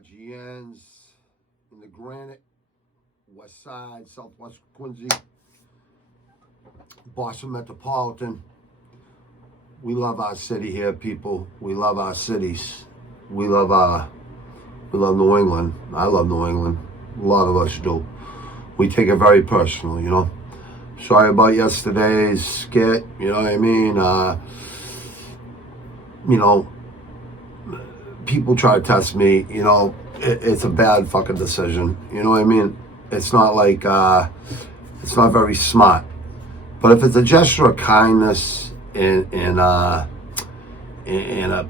GNs in the Granite, West Side, Southwest Quincy, Boston Metropolitan. We love our city here, people. We love our cities. We love New England. I love New England. A lot of us do. We take it very personal, you know. Sorry about yesterday's skit, you know what I mean? People try to test me, you know, it's a bad fucking decision. You know what I mean? It's not like, it's not very smart. But if it's a gesture of kindness and a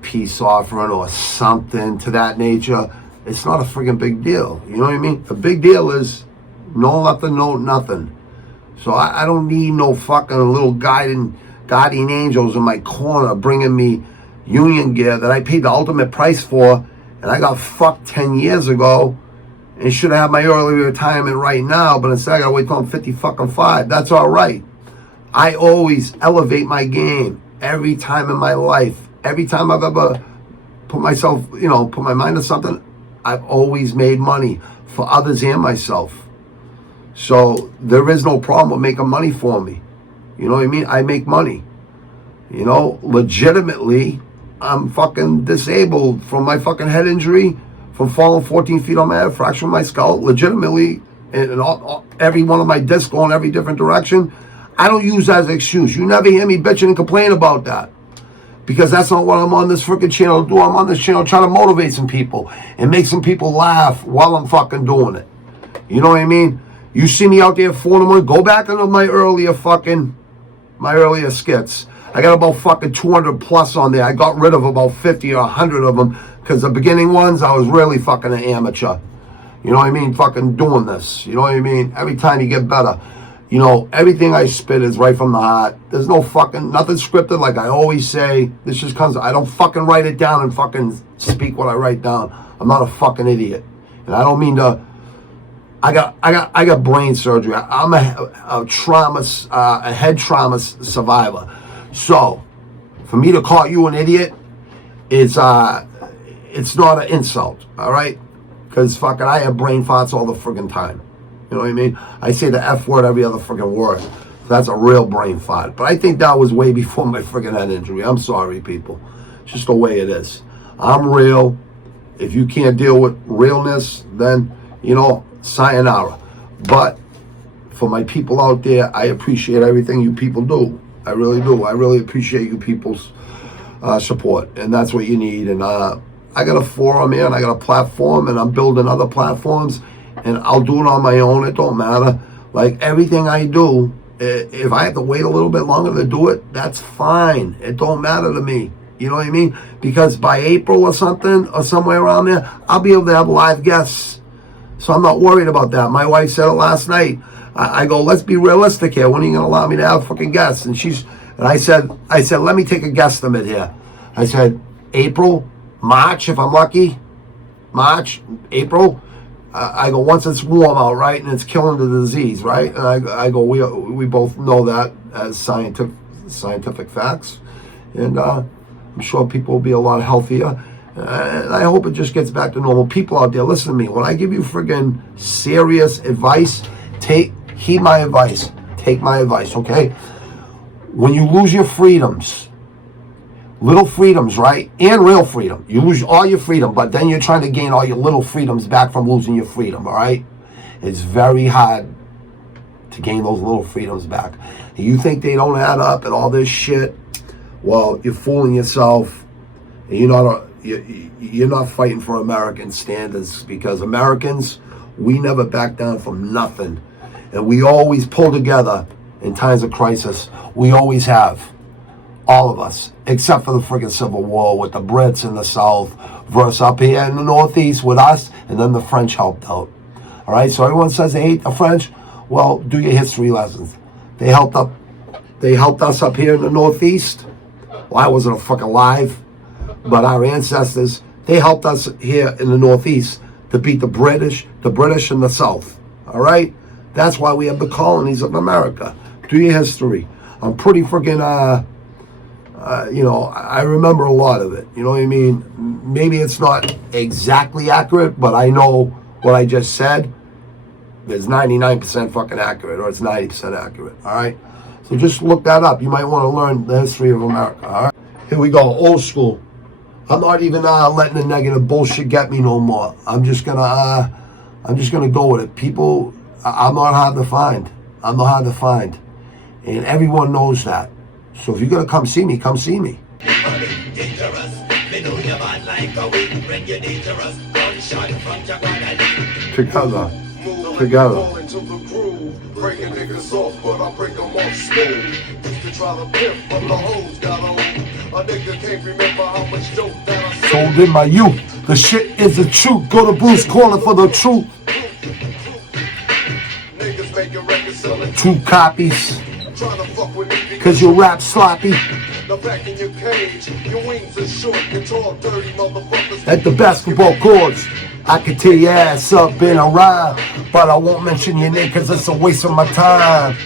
peace offering or something to that nature, it's not a friggin' big deal. You know what I mean? The big deal is no nothing. So I don't need no fucking little guardian angels in my corner bringing me union gear that I paid the ultimate price for, and I got fucked 10 years ago and should have had my early retirement right now, but instead I gotta wait till I'm 55. That's all right. I always elevate my game every time in my life. Every time I've ever put myself, put my mind to something, I've always made money for others and myself. So there is no problem with making money for me. You know what I mean? I make money. You know, legitimately, I'm fucking disabled from my fucking head injury, from falling 14 feet on my head, fracture my skull, legitimately, and every one of my discs going every different direction. I don't use that as an excuse. You never hear me bitching and complain about that. Because that's not what I'm on this freaking channel to do. I'm on this channel trying to motivate some people and make some people laugh while I'm fucking doing it. You know what I mean? You see me out there fooling them. Go back into my earlier skits. I got about fucking 200 plus on there. I got rid of about 50 or 100 of them because the beginning ones, I was really fucking an amateur. You know what I mean? Fucking doing this. You know what I mean? Every time you get better. You know, everything I spit is right from the heart. There's no fucking, nothing scripted. Like I always say, this just comes, I don't fucking write it down and fucking speak what I write down. I'm not a fucking idiot. And I don't mean to, I got brain surgery. I'm a head trauma survivor. So, for me to call you an idiot, it's not an insult, all right? Because fucking I have brain farts all the friggin' time. You know what I mean? I say the F word every other friggin' word. So that's a real brain fart. But I think that was way before my friggin' head injury. I'm sorry, people. It's just the way it is. I'm real. If you can't deal with realness, then, sayonara. But for my people out there, I appreciate everything you people do. I really do. I really appreciate you people's support. And that's what you need. And I got a forum here, and I got a platform, and I'm building other platforms. And I'll do it on my own. It don't matter. Like everything I do, if I have to wait a little bit longer to do it, that's fine. It don't matter to me. You know what I mean? Because by April or something, or somewhere around there, I'll be able to have live guests. So I'm not worried about that. My wife said it last night. I go, let's be realistic here. When are you going to allow me to have fucking guests? And I said, let me take a guesstimate here. I said, April, March, if I'm lucky. March, April. I go, once it's warm out, right, and it's killing the disease, right? And I go, we both know that as scientific facts. And I'm sure people will be a lot healthier. And I hope it just gets back to normal. People out there, listen to me. When I give you friggin' serious advice, heed my advice. Take my advice, okay? When you lose your freedoms, little freedoms, right? And real freedom. You lose all your freedom, but then you're trying to gain all your little freedoms back from losing your freedom, all right? It's very hard to gain those little freedoms back. You think they don't add up and all this shit? Well, you're fooling yourself. You're not fighting for American standards, because Americans, we never back down from nothing. And we always pull together in times of crisis. We always have. All of us, except for the friggin' Civil War with the Brits in the South versus up here in the Northeast with us, and then the French helped out. All right, so everyone says they hate the French. Well, do your history lessons. They helped us up here in the Northeast. Well, I wasn't fucking alive, but our ancestors, they helped us here in the Northeast to beat the British in the South. All right, that's why we have the colonies of America. Do your history. I'm pretty friggin' you know, I remember a lot of it. You know what I mean? Maybe it's not exactly accurate, but I know what I just said is 99% fucking accurate, or it's 90% accurate. All right? So just look that up. You might want to learn the history of America. All right? Here we go. Old school. I'm not even letting the negative bullshit get me no more. I'm just gonna go with it. People, I'm not hard to find. I'm not hard to find, and everyone knows that. So if you're gonna come see me, come see me. Together. Breaking niggas off, but I break them off smooth. Used to try to pimp, but the hoes got on. A nigga can't remember how much dope that I sold in my youth. The shit is the truth. Go to Bruce Corner for the truth. Niggas making records selling 2 copies. Trying to fuck with me Cause you rap sloppy. The back in your cage, your wings are short, you're tall, dirty motherfuckers. At the basketball courts, I can tear your ass up in a rhyme, but I won't mention your name cause it's a waste of my time.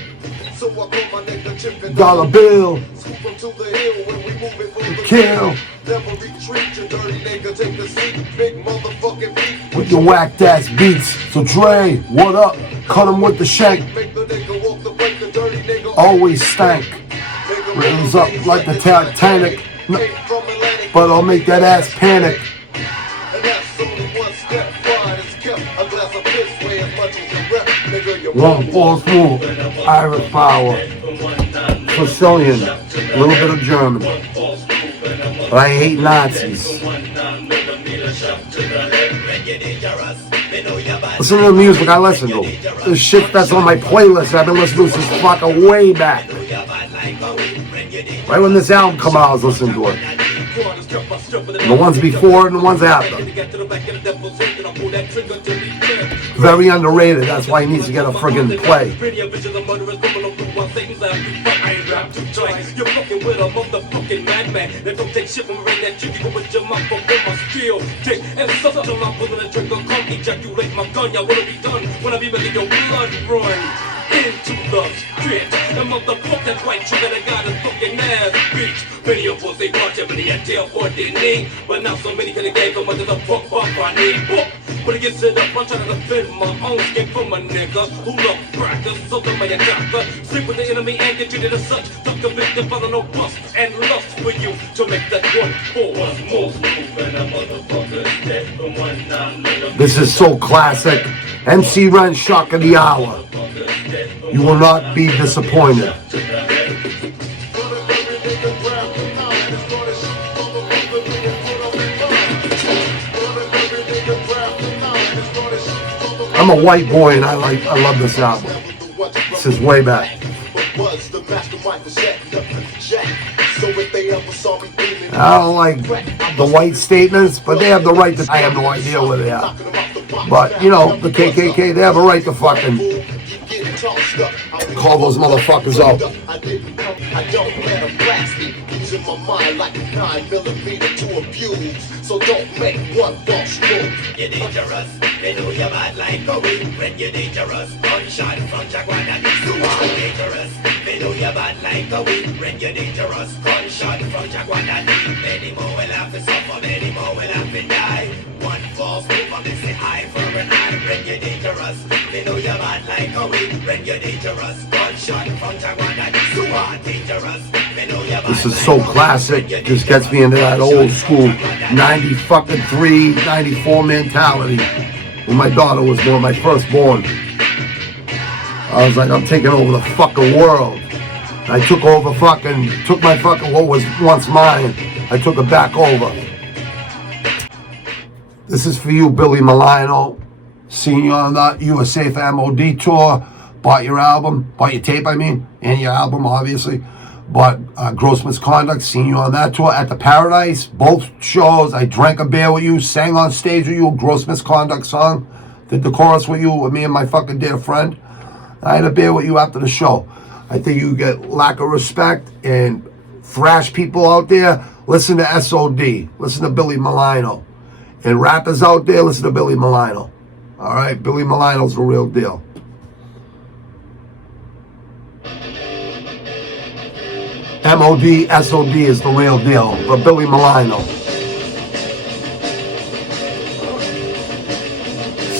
So I call my nigga Chip Dollar Bill, scoop him to the hill when we moving for the kill. Never retreat, you dirty nigga, take a seat. Big motherfucking beat. With your whacked ass beats. So Dre, what up? Cut him with the shank. Make the nigga walk the plank, the dirty nigga Always stank. Rails up like the Titanic. But I'll make that ass panic. And that's only one step. Pride is kept. A glass of piss weigh as much as you rep. Nigga, you One false move. Irish power. Sicilian. A little bit of German. But I hate Nazis. Listen to the music I listen to. The shit that's on my playlist I've been listening to since fucking way back. Right when this album come out, I was listening to it. The ones before and the ones after. Very underrated. That's why he needs to get a friggin' play. You're fucking with a motherfucking madman that don't take shit from rain that you can go with your mouth up on my steel dick and suck till I'm pulling a trigger, come ejaculate my gun. Y'all wanna be done when I be making your blood run into the street. The motherfucking white trigger that got his fucking ass beat. Many of us they watch every day jail for their knee, but now so many can get so much as a fuck off I need. But it gets it up, I'm trying to defend my own skin from a nigga who love crackers, so the my attacker. Sleep with the enemy and get treated as such. Took a victim, follow no bust and lust for you to make that 1-4 most move and a motherfucker's dead from 1-9. This is so classic. MC Ren, shock of the hour. You will not be disappointed. I'm a white boy and I love this album. This is way back. I don't like the white statements, but they have the right to. I have no idea where they are. But, you know, the KKK, they have a right to fucking call those motherfuckers out. I don't let them blast me. Using my mind like a 9mm to abuse. So don't make one false move. You're dangerous. They know you're bad like a weed when you're dangerous. Gunshot from Jaguar and you are dangerous. They know you're bad like a weed when you're dangerous. Gunshot from Jaguar and many more will have to suffer, many more will have to die. One false move on this eye for an eye when you're dangerous. They know you're bad like a weed when you're dangerous. Gunshot from Jaguar and you are dangerous. This is so classic. Just gets me into that old school 93, 94 mentality. When my daughter was born, my firstborn, I was like, I'm taking over the fucking world. I took my fucking what was once mine. I took it back over. This is for you, Billy Milano. Seen you on that USA for M.O.D. tour. Bought your tape, and your album, obviously. But Gross Misconduct, seen you on that tour at the Paradise. Both shows, I drank a beer with you, sang on stage with you, Gross Misconduct song. Did the chorus with you, with me and my fucking dear friend. I had a beer with you after the show. I think you get lack of respect and thrash people out there. Listen to S.O.D. Listen to Billy Milano. And rappers out there, listen to Billy Milano. All right, Billy Milano's the real deal. M.O.D, S.O.D is the real deal. But Billy Milano.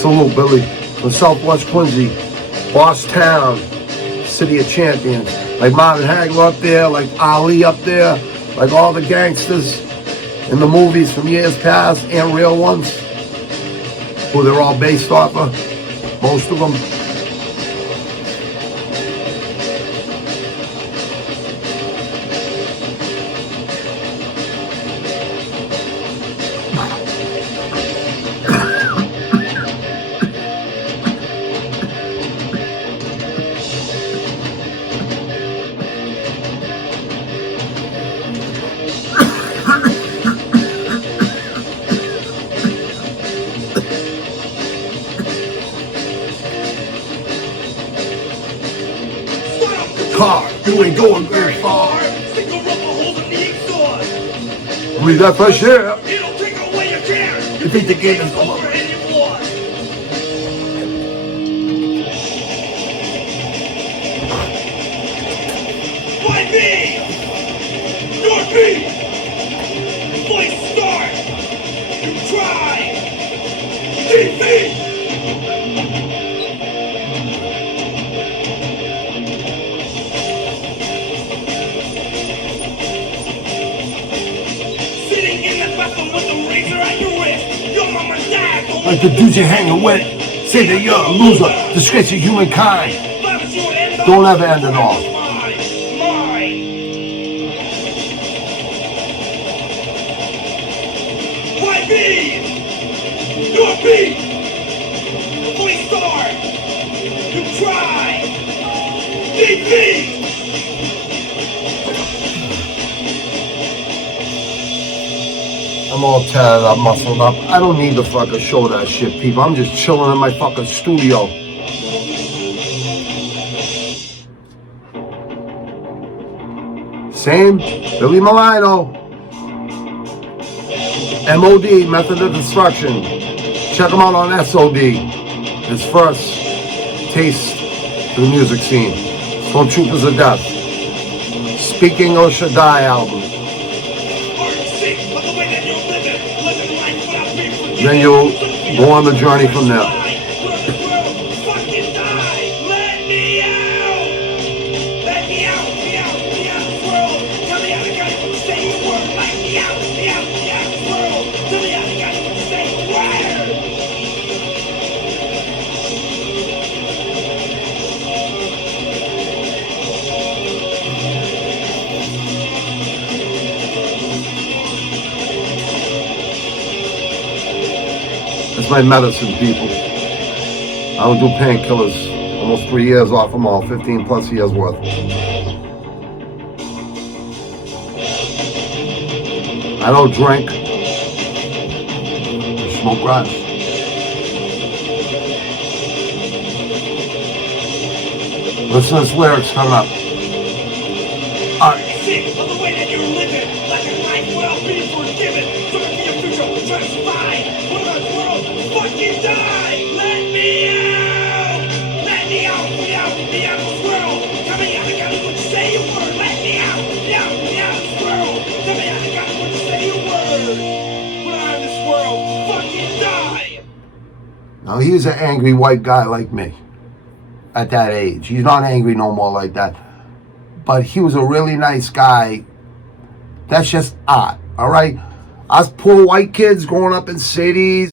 Salute, Billy. From Southwest Quincy. Boss Town. City of Champions. Like Marvin Hagler up there, like Ali up there, like all the gangsters in the movies from years past and real ones, who they're all based off of, most of them. Car, you ain't going very far. Read that fresh air. It'll take away your care. You think the game is over? Anymore. Why me? Your beat. Voice start. You try. TV. Sitting in the bathroom with the razor at your wrist. Your mama died. Like the dudes you hanging with, say that you're a loser, disgrace of humankind. Don't ever end it all. Why me? Your beat. Voice start. You try. DP. I'm all tatted up, muscled up. I don't need to fucking show that shit, people. I'm just chilling in my fucking studio. Same, Billy Milano. M.O.D, Method of Destruction. Check him out on S.O.D. His first taste to the music scene. Stormtroopers of Death. Speak English or Die album. Then you'll go on the journey from there. It's my medicine, people. I don't do painkillers. Almost 3 years off them all, 15 plus years worth. I don't drink. I smoke grass. Listen to this lyrics coming up. Sick of the way that you're living, like a life without being forgiven. Looking for your future, trying to survive. What about the world? Fucking die! Let me out! Let me out! Me out! Me out of this world! Tell me how to get it when you say your word. Let me out! Me out! Me out of this world! Tell me how to get it when you say your word. When I'm in this world, fucking die! Now he's an angry white guy like me. At that age. He's not angry no more like that. But he was a really nice guy. That's just art, all right? Us poor white kids growing up in cities.